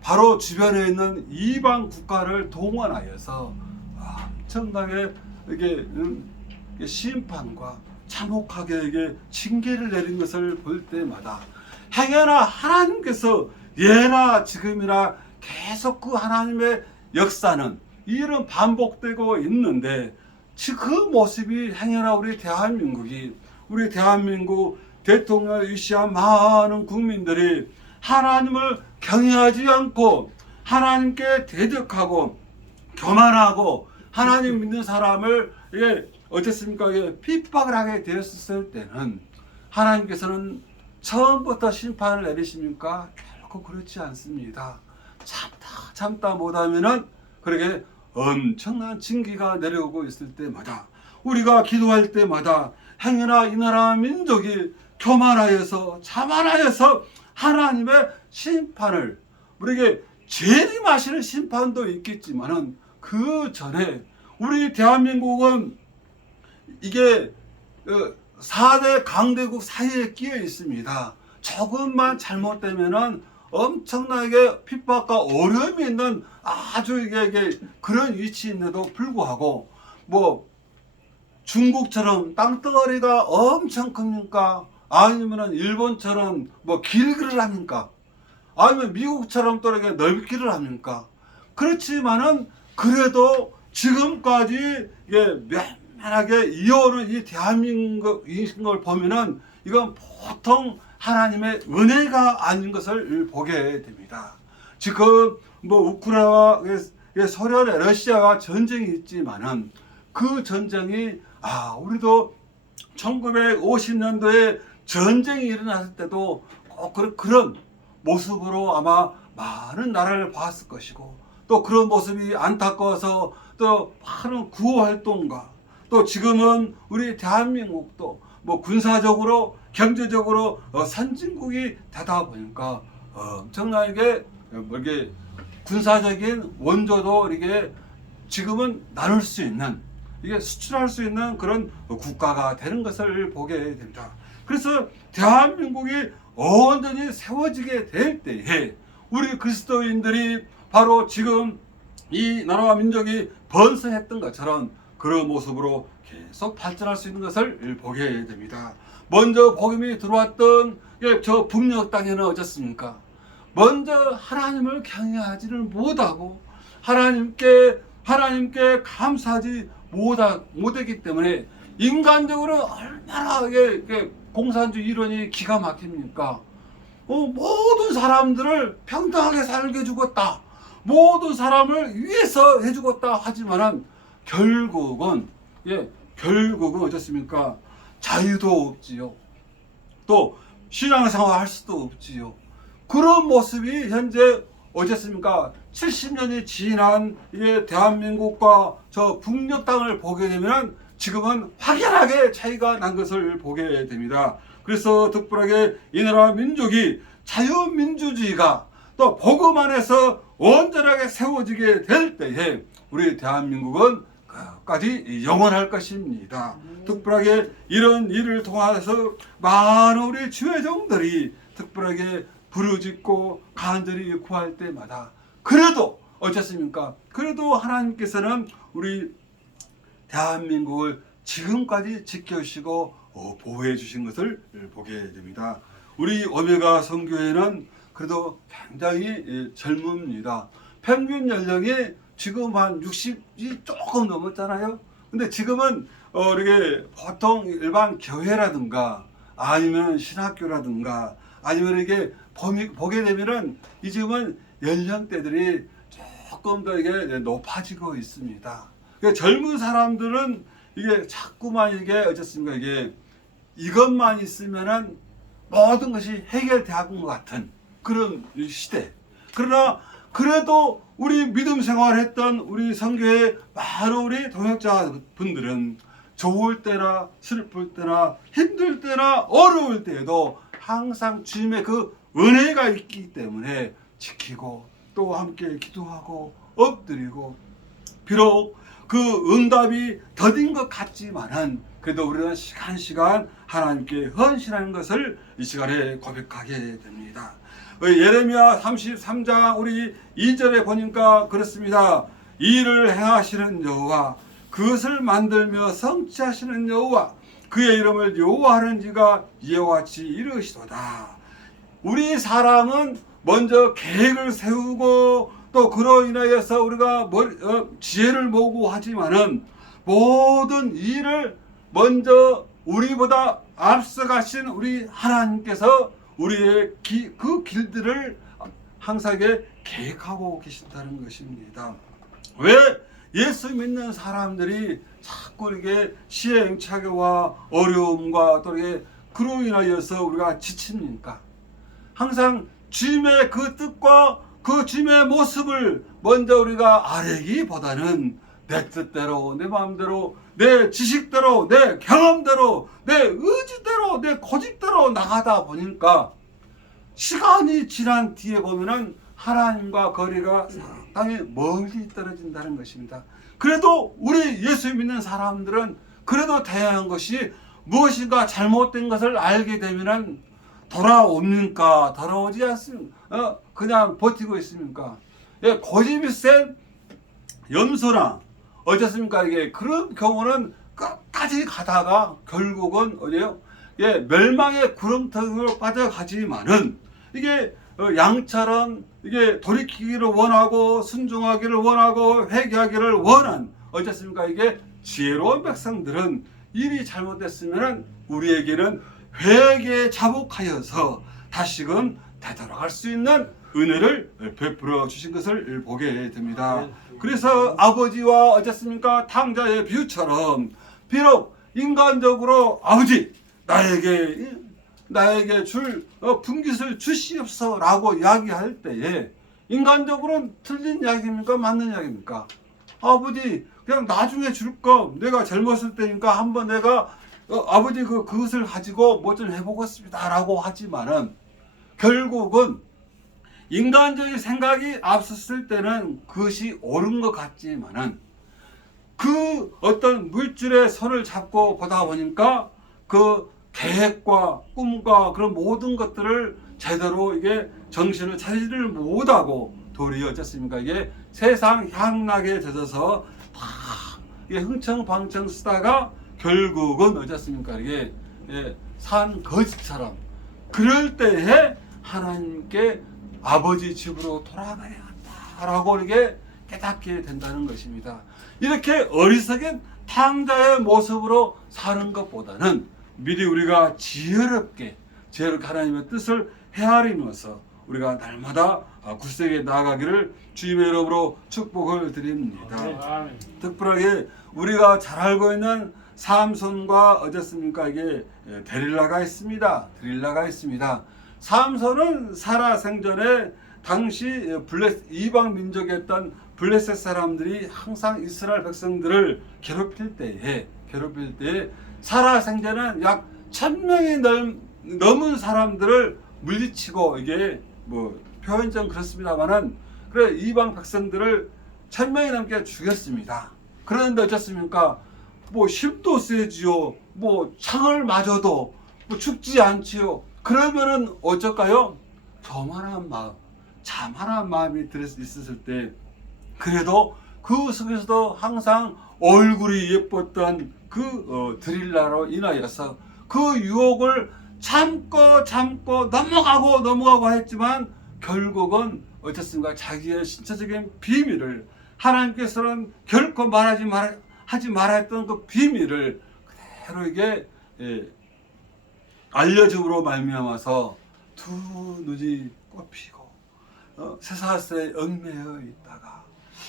바로 주변에 있는 이방 국가를 동원하여서 엄청나게 이게 심판과 참혹하게 이게 징계를 내린 것을 볼 때마다 행여나 하나님께서 예나 지금이나 계속 그 하나님의 역사는 이런 반복되고 있는데 그 모습이 행여나 우리 대한민국 대통령을 위시한 많은 국민들이 하나님을 경외하지 않고 하나님께 대적하고 교만하고 하나님 믿는 사람을 어떻습니까? 핍박을 하게 되었을 때는 하나님께서는 처음부터 심판을 내리십니까? 결코 그렇지 않습니다. 참다 못하면은 그렇게 엄청난 징계가 내려오고 있을 때마다 우리가 기도할 때마다 행여나 이 나라 민족이 교만하여서 자만하여서 하나님의 심판을 우리에게 재림하시는 심판도 있겠지만은 그 전에 우리 대한민국은 이게 4대 강대국 사이에 끼어 있습니다. 조금만 잘못되면은 엄청나게 핍박과 어려움이 있는 아주 이게 그런 위치인데도 불구하고 중국처럼 땅덩어리가 엄청 큽니까? 아니면은 일본처럼 길기를 합니까? 아니면 미국처럼 또 이렇게 넓기를 합니까? 그렇지만은 그래도 지금까지 이게 면면하게 이어오는 이 대한민국을 보면은 이건 보통 하나님의 은혜가 아닌 것을 보게 됩니다. 지금 뭐 우크라이나와 소련의 러시아와 전쟁이 있지만은 그 전쟁이 우리도 1950년도에 전쟁이 일어났을 때도 꼭 그런 모습으로 아마 많은 나라를 봤을 것이고, 또 그런 모습이 안타까워서 또 많은 구호 활동과, 또 지금은 우리 대한민국도 뭐 군사적으로 경제적으로 선진국이 되다 보니까 엄청나게 이게 군사적인 원조도 이게 지금은 나눌 수 있는, 이게 수출할 수 있는 그런 국가가 되는 것을 보게 됩니다. 그래서 대한민국이 온전히 세워지게 될 때에 우리 그리스도인들이 바로 지금 이 나라와 민족이 번성했던 것처럼 그런 모습으로 계속 발전할 수 있는 것을 보게 됩니다. 먼저 복음이 들어왔던 저 북녘 땅에는 어떻습니까? 먼저 하나님을 경외하지를 못하고 하나님께 감사하지 못했기 때문에 인간적으로 얼마나 공산주의 이론이 기가 막힙니까? 모든 사람들을 평등하게 살게 해주겠다, 모든 사람을 위해서 해주겠다 하지만은 결국은 어떻습니까? 자유도 없지요. 또 신앙생활 할 수도 없지요. 그런 모습이 현재 어쨌습니까? 70년이 지난 대한민국과 저 북녘 땅을 보게 되면 지금은 확연하게 차이가 난 것을 보게 됩니다. 그래서 특별하게 이 나라 민족이 자유민주주의가 또 복음 안에서 온전하게 세워지게 될 때에 우리 대한민국은 끝까지 영원할 것입니다. 특별하게 이런 일을 통해서 많은 우리 주회종들이 특별하게 부르짖고 간절히 구할 때마다 그래도 어쨌습니까? 그래도 하나님께서는 우리 대한민국을 지금까지 지켜주시고 보호해 주신 것을 보게 됩니다. 우리 오메가 선교회는 그래도 굉장히 젊습니다. 평균 연령이 지금 한 60이 조금 넘었잖아요. 근데 지금은 이렇게 보통 일반 교회라든가 아니면 신학교라든가 아니면 이게 보게 되면은 지금은 연령대들이 조금 더 이게 높아지고 있습니다. 그러니까 젊은 사람들은 이게 자꾸만 이게 어쨌습니까? 이것만 있으면은 모든 것이 해결되는 것 같은 그런 시대. 그러나 그래도 우리 믿음 생활했던 우리 선교회 많은 우리 동역자 분들은 좋을 때나 슬플 때나 힘들 때나 어려울 때에도 항상 주님의 그 은혜가 있기 때문에 지키고 또 함께 기도하고 엎드리고, 비록 그 응답이 더딘 것 같지만은 그래도 우리는 시간 하나님께 헌신하는 것을 이 시간에 고백하게 됩니다. 예레미야 33장 우리 2절에 보니까 그렇습니다. 일을 행하시는 여호와, 그것을 만들며 성취하시는 여호와, 그의 이름을 여호와하는 지가 이와 같이 이르시도다. 우리 사람은 먼저 계획을 세우고 또 그로 인하여서 우리가 지혜를 모으고 하지만은 모든 일을 먼저 우리보다 앞서가신 우리 하나님께서 우리의 그 길들을 항상 계획하고 계신다는 것입니다. 왜 예수 믿는 사람들이 자꾸 이게 시행착오와 어려움과 또 이게 그로 인하여서 우리가 지칩니까? 항상 주님의 그 뜻과 그 주님의 모습을 먼저 우리가 아뢰기보다는 내 뜻대로, 내 마음대로, 내 지식대로, 내 경험대로, 내 의지대로, 내 고집대로 나가다 보니까 시간이 지난 뒤에 보면은 하나님과 거리가 상당히 멀리 떨어진다는 것입니다. 그래도 우리 예수 믿는 사람들은 그래도 다양한 것이 무엇인가 잘못된 것을 알게 되면은 돌아옵니까? 돌아오지 않습니까? 그냥 버티고 있습니까? 고집이 센 염소나 어쨌습니까? 그런 경우는 끝까지 가다가 결국은 어디요? 멸망의 구렁텅이로 빠져가지만은 양처럼 돌이키기를 원하고 순종하기를 원하고 회개하기를 원한 어쨌습니까? 이게 지혜로운 백성들은 일이 잘못됐으면 우리에게는 회개에 자복하여서 다시금 되돌아갈 수 있는 은혜를 베풀어 주신 것을 보게 됩니다. 그래서 아버지와 어쨌습니까? 탕자의 비유처럼 비록 인간적으로 아버지 나에게 줄 분깃을 주시옵소서라고 이야기할 때에 인간적으로는 틀린 이야기입니까? 맞는 이야기입니까? 아버지 그냥 나중에 줄 거 내가 젊었을 때니까 한번 내가 아버지 그것을 가지고 뭐 좀 해보겠습니다 라고 하지만은 결국은 인간적인 생각이 앞섰을 때는 그것이 옳은 것 같지만은 그 어떤 물줄에 손을 잡고 보다 보니까 그 계획과 꿈과 그런 모든 것들을 제대로 이게 정신을 차리지를 못하고 도리어 어쨌습니까? 이게 세상 향락에 젖어서 다 이게 흥청방청 쓰다가 결국은 어쨌습니까? 이게 산 거지처럼 그럴 때에 하나님께 아버지 집으로 돌아가야겠다라고 이렇게 깨닫게 된다는 것입니다. 이렇게 어리석은 탕자의 모습으로 사는 것보다는 미리 우리가 지혜롭게 하나님의 뜻을 헤아리면서 우리가 날마다 굳세게 나아가기를 주님의 이름으로 축복을 드립니다. 특별하게 우리가 잘 알고 있는 삼손과 어쨌습니까? 이게 데릴라가 있습니다. 삼손은 살아생전에 당시 이방 민족이었던 블레셋 사람들이 항상 이스라엘 백성들을 괴롭힐 때에 살아생전은 약 1000명이 넘은 사람들을 물리치고 이게 뭐 표현 좀 그렇습니다만은 그래 이방 백성들을 1000명이 넘게 죽였습니다. 그런데 어쩌습니까? 뭐 힘도 세지요. 뭐 창을 맞아도 뭐 죽지 않지요. 그러면은 어쩔까요? 자만한 마음이 있었을 때 그래도 그 속에서도 항상 얼굴이 예뻤던 드릴라로 인하여서 그 유혹을 참고 넘어가고 했지만 결국은 어쨌습니까? 자기의 신체적인 비밀을 하나님께서는 결코 하지 말아 했던 그 비밀을 그대로 이게 알려줌으로 말미암아서 두 눈이 꼽히고 쇠사슬에 얽매여 있다가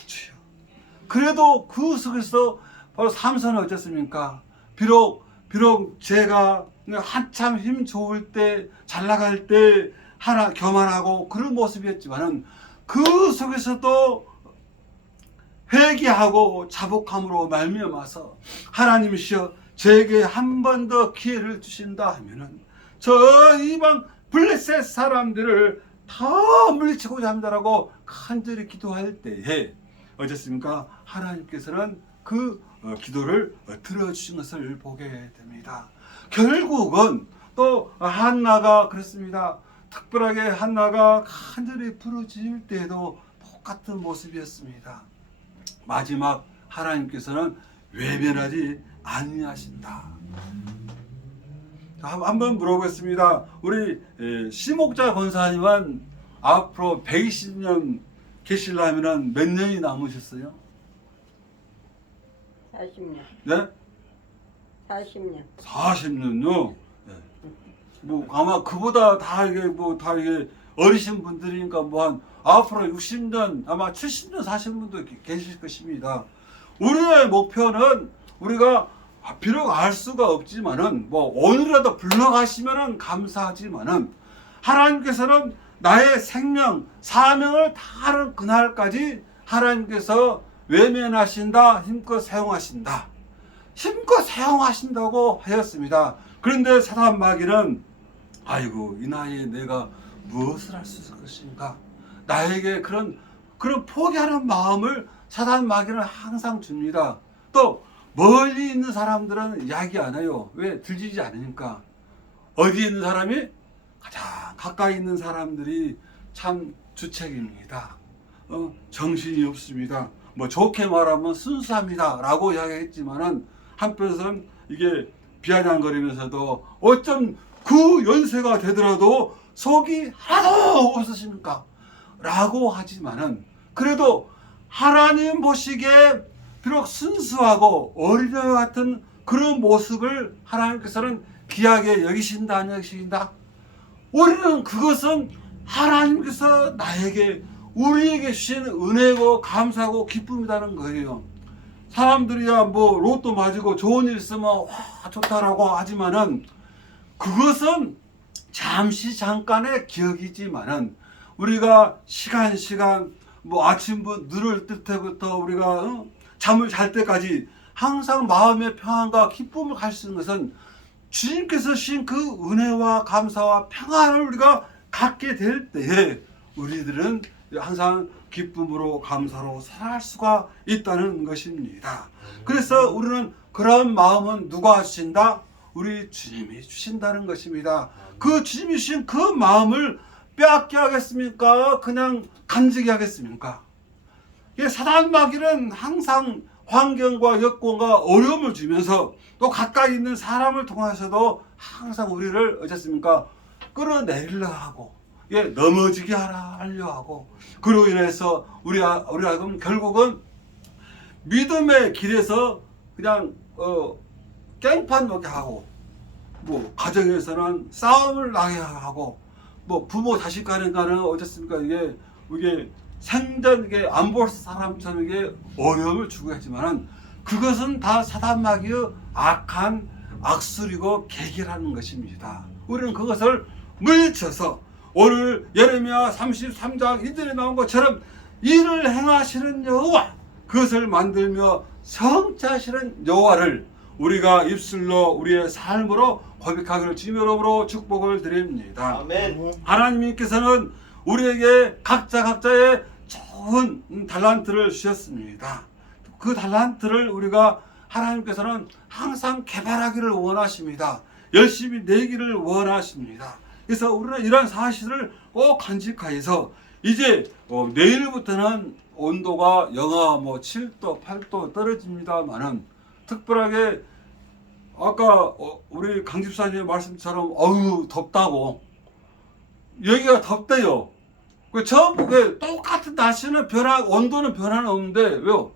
주여 그래도 그 속에서 바로 삼손은 어쨌습니까? 비록 제가 한참 힘 좋을 때 잘 나갈 때 하나 교만하고 그런 모습이었지만은 그 속에서도 회개하고 자복함으로 말미암아서 하나님이시여 제게 한 번 더 기회를 주신다 하면은 저 이방 블레셋 사람들을 다 물리치고자 합니다라고 간절히 기도할 때에 어쨌습니까? 하나님께서는 그 기도를 들어주신 것을 보게 됩니다. 결국은 또 한나가 그렇습니다. 특별하게 한나가 간절히 부르짖을 때에도 똑같은 모습이었습니다. 마지막 하나님께서는 외면하지 아니하신다. 한번 물어보겠습니다. 우리 심옥자 권사님은 앞으로 120년 계시려면 몇 년이 남으셨어요? 40년. 네? 40년. 40년요? 네. 뭐 아마 그보다 다 이게 어리신 분들이니까 뭐 한 앞으로 60년 아마 70년 사신 분도 계실 것입니다. 우리의 목표는 우리가 비록 알 수가 없지만은 뭐 오늘이라도 불러가시면은 감사하지만은 하나님께서는 나의 생명 사명을 다하는 그날까지 하나님께서 외면하신다, 힘껏 사용하신다고 하였습니다. 그런데 사단 마귀는 아이고 이 나이에 내가 무엇을 할 수 있을 것인가? 나에게 그런 포기하는 마음을 사단 마귀는 항상 줍니다. 또 멀리 있는 사람들은 이야기 안 해요. 왜? 들리지 않으니까. 어디에 있는 사람이? 가장 가까이 있는 사람들이 참 주책입니다. 정신이 없습니다. 뭐 좋게 말하면 순수합니다 라고 이야기했지만은 한편에서는 이게 비아냥거리면서도 어쩜 그 연세가 되더라도 속이 하나도 없으십니까? 라고 하지만은 그래도 하나님 보시기에 비록 순수하고 어린아이 같은 그런 모습을 하나님께서는 귀하게 여기신다 안 여기신다? 우리는 그것은 하나님께서 나에게 우리에게 주신 은혜고 감사하고 기쁨이라는 거예요. 사람들이야 뭐 로또 맞고 좋은 일 있으면 와 좋다라고 하지만은 그것은 잠시 잠깐의 기억이지만은 우리가 시간 뭐 아침부터 눈을 뜰 때부터 우리가 잠을 잘 때까지 항상 마음의 평안과 기쁨을 가질 수 있는 것은 주님께서 주신 그 은혜와 감사와 평안을 우리가 갖게 될 때에 우리들은 항상 기쁨으로 감사로 살아갈 수가 있다는 것입니다. 그래서 우리는 그런 마음은 누가 주신다? 우리 주님이 주신다는 것입니다. 그 주님이 주신 그 마음을 빼앗게 하겠습니까? 그냥 간직히 하겠습니까? 사단 마귀는 항상 환경과 여건과 어려움을 주면서 또 가까이 있는 사람을 통해서도 항상 우리를 어쨌습니까? 끌어내리려 하고 넘어지게 하려 하고 그로 인해서 우리가 결국은 믿음의 길에서 그냥 깽판 놓게 하고 뭐 가정에서는 싸움을 나게 하고 뭐 부모 자식 간에는 어쨌습니까? 이게 생전 안 볼 사람처럼 어려움을 주고 했지만은 그것은 다 사단 마귀의 악한 악술이고 계기라는 것입니다. 우리는 그것을 물리쳐서 오늘 예레미야 33장 1절에 나온 것처럼 일을 행하시는 여호와 그것을 만들며 성취하시는 여호와를 우리가 입술로 우리의 삶으로 고백하기를 주님으로 축복을 드립니다. 아멘. 하나님께서는 우리에게 각자의 좋은 달란트를 주셨습니다. 그 달란트를 우리가 하나님께서는 항상 개발하기를 원하십니다. 열심히 내기를 원하십니다. 그래서 우리는 이러한 사실을 꼭 간직하여서 이제 내일부터는 온도가 영하 7도, 8도 떨어집니다만은 특별하게 아까 우리 강집사님 말씀처럼 어우 덥다고 여기가 덥대요. 전부 똑같은 날씨는 온도는 변화는 없는데 왜요?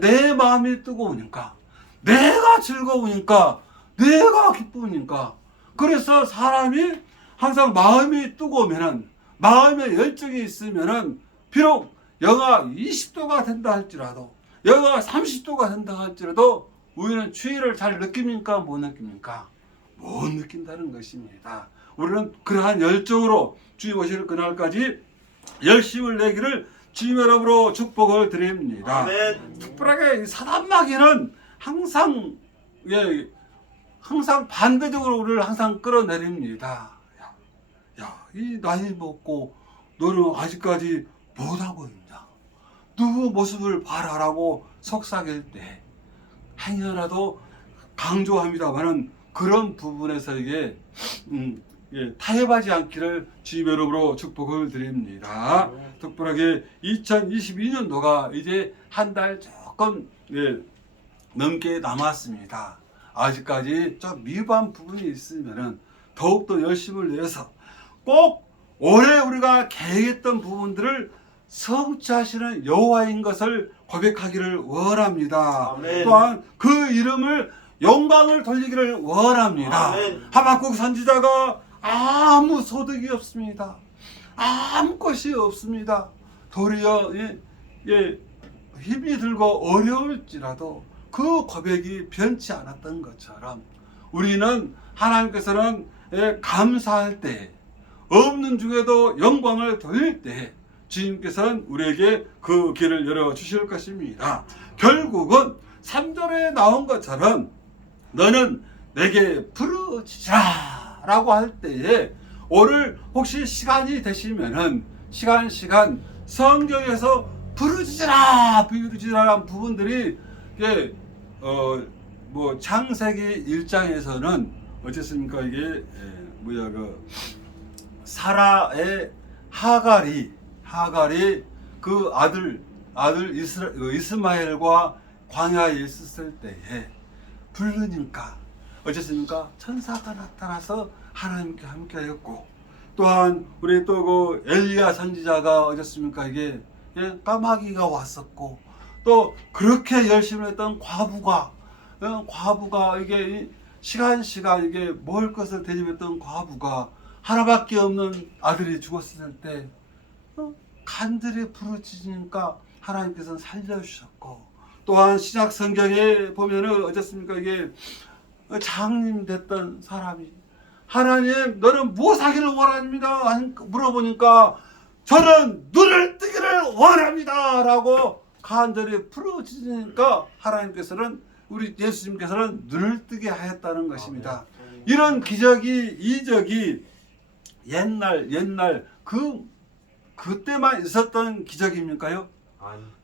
내 마음이 뜨거우니까 내가 즐거우니까 내가 기쁘니까 그래서 사람이 항상 마음이 뜨거우면은 마음에 열정이 있으면은 비록 영하 20도가 된다 할지라도 영하 30도가 된다 할지라도 우리는 추위를 잘 느낍니까? 못 느낍니까? 못 느낀다는 것입니다. 우리는 그러한 열정으로 주님 오실 그날까지 열심을 내기를 주님의 이름으로 축복을 드립니다. 아멘. 특별하게 사단 마귀는 항상 반대적으로 우리를 항상 끌어내립니다. 이 나이 먹고 너는 아직까지 못하고 있냐? 누구 모습을 봐라라고 속삭일 때 행여라도 강조합니다만은 그런 부분에서 타협하지 않기를 주님의 이름으로 축복을 드립니다. 특별하게 2022년도가 이제 한 달 조금 넘게 남았습니다. 아직까지 좀 미흡한 부분이 있으면은 더욱더 열심을 내서 꼭 올해 우리가 계획했던 부분들을 성취하시는 여호와인 것을 고백하기를 원합니다. 아멘. 또한 그 이름을 영광을 돌리기를 원합니다. 아멘. 하박국 선지자가 아무 소득이 없습니다. 아무 것이 없습니다. 도리어 힘이 들고 어려울지라도 그 고백이 변치 않았던 것처럼 우리는 하나님께서는 감사할 때 없는 중에도 영광을 돌릴 때 주님께서는 우리에게 그 길을 열어주실 것입니다. 결국은 3절에 나온 것처럼 너는 내게 부르짖으라 라고 할 때에 오늘 혹시 시간이 되시면은 시간 성경에서 부르짖으라 라는 부분들이 창세기 1장에서는 어쨌습니까 이게 사라의 하갈이 그 아들 이스마엘과 광야에 있었을 때에 부르니까 어쨌습니까 천사가 나타나서 하나님께 함께하였고 또한 우리 또 그 엘리야 선지자가 어쨌습니까 까마귀가 왔었고 또 그렇게 열심히 했던 과부가 이게 시간 이게 먹을 것을 대접했던 과부가 하나밖에 없는 아들이 죽었을 때 간절히 부르짖으니까 하나님께서는 살려주셨고, 또한 신약 성경에 보면은 어떻습니까? 이게 장님 됐던 사람이 하나님 너는 무엇 하기를 원합니다 물어보니까 저는 눈을 뜨기를 원합니다 라고 간절히 부르짖으니까 하나님께서는, 우리 예수님께서는 눈을 뜨게 하였다는 것입니다. 이런 기적이, 이적이 옛날 그때만 있었던 기적입니까요?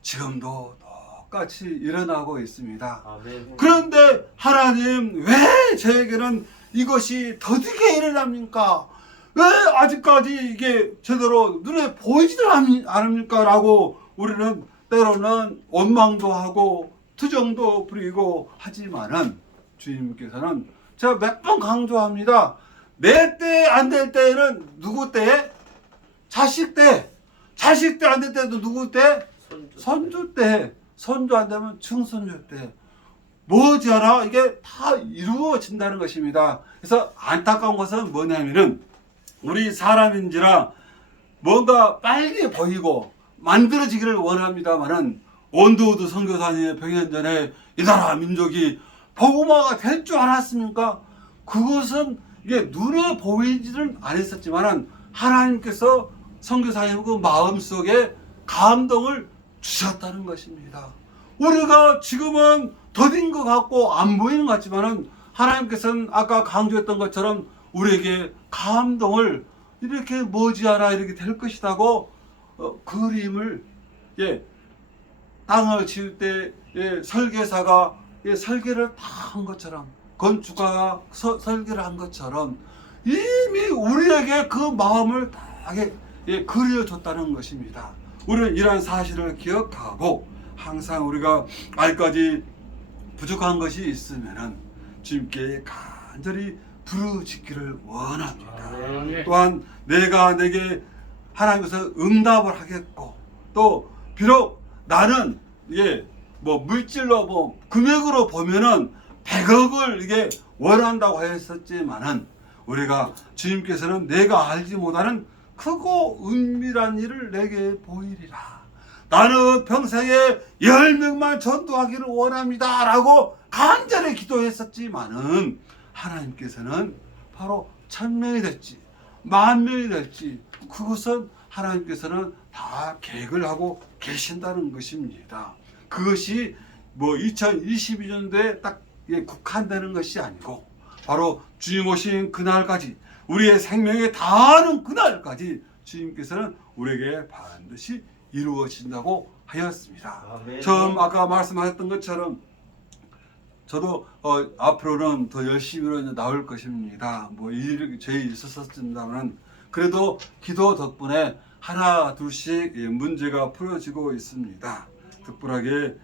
지금도 똑같이 일어나고 있습니다. 아멘. 그런데 하나님 왜 저에게는 이것이 더디게 일어납니까? 왜 아직까지 이게 제대로 눈에 보이지를 않습니까? 라고 우리는 때로는 원망도 하고 투정도 부리고 하지만은 주님께서는 제가 몇 번 강조합니다. 내 때 안 될 때는 누구 때? 자식 때. 자식 때 안 될 때도 누구 때? 손주 때. 손주 안 되면 증손주 때. 머지않아 이게 다 이루어진다는 것입니다. 그래서 안타까운 것은 뭐냐면은 우리 사람인지라 뭔가 빨리 보이고 만들어지기를 원합니다만은 원도우드 선교사님의 병연 전에 이 나라 민족이 복음화가 될 줄 알았습니까? 그것은 이게 눈에 보이지는 않았었지만은 하나님께서 선교사님 그 마음속에 감동을 주셨다는 것입니다. 우리가 지금은 더딘 것 같고 안 보이는 것 같지만은 하나님께서는 아까 강조했던 것처럼 우리에게 감동을 이렇게 머지않아 이렇게 될 것이라고 그림을 땅을 지을 때 설계사가 설계를 다 한 것처럼, 건축가가 설계를 한 것처럼 이미 우리에게 그 마음을 다 그려줬다는 것입니다. 우리는 이러한 사실을 기억하고 항상 우리가 아직까지 부족한 것이 있으면은 주님께 간절히 부르짖기를 원합니다. 또한 내가 내게 하나님께서 응답을 하겠고, 또 비록 나는 뭐 물질로 뭐 금액으로 보면은 100억을 이게 원한다고 했었지만은 우리가 주님께서는 내가 알지 못하는 크고 은밀한 일을 내게 보이리라. 나는 평생에 10명만 전도하기를 원합니다 라고 간절히 기도했었지만은 하나님께서는 바로 1000명이 될지 10,000명이 될지 그것은 하나님께서는 다 계획을 하고 계신다는 것입니다. 그것이 뭐 2022년도에 딱 국한되는 것이 아니고 바로 주님 오신 그날까지, 우리의 생명에 닿는 그날까지 주님께서는 우리에게 반드시 이루어진다고 하였습니다. 아멘. 처음 아까 말씀하셨던 것처럼 저도 앞으로는 더 열심히 나올 것입니다. 뭐 일이 죄 있었습니다만 그래도 기도 덕분에 하나 둘씩 문제가 풀어지고 있습니다. 특별하게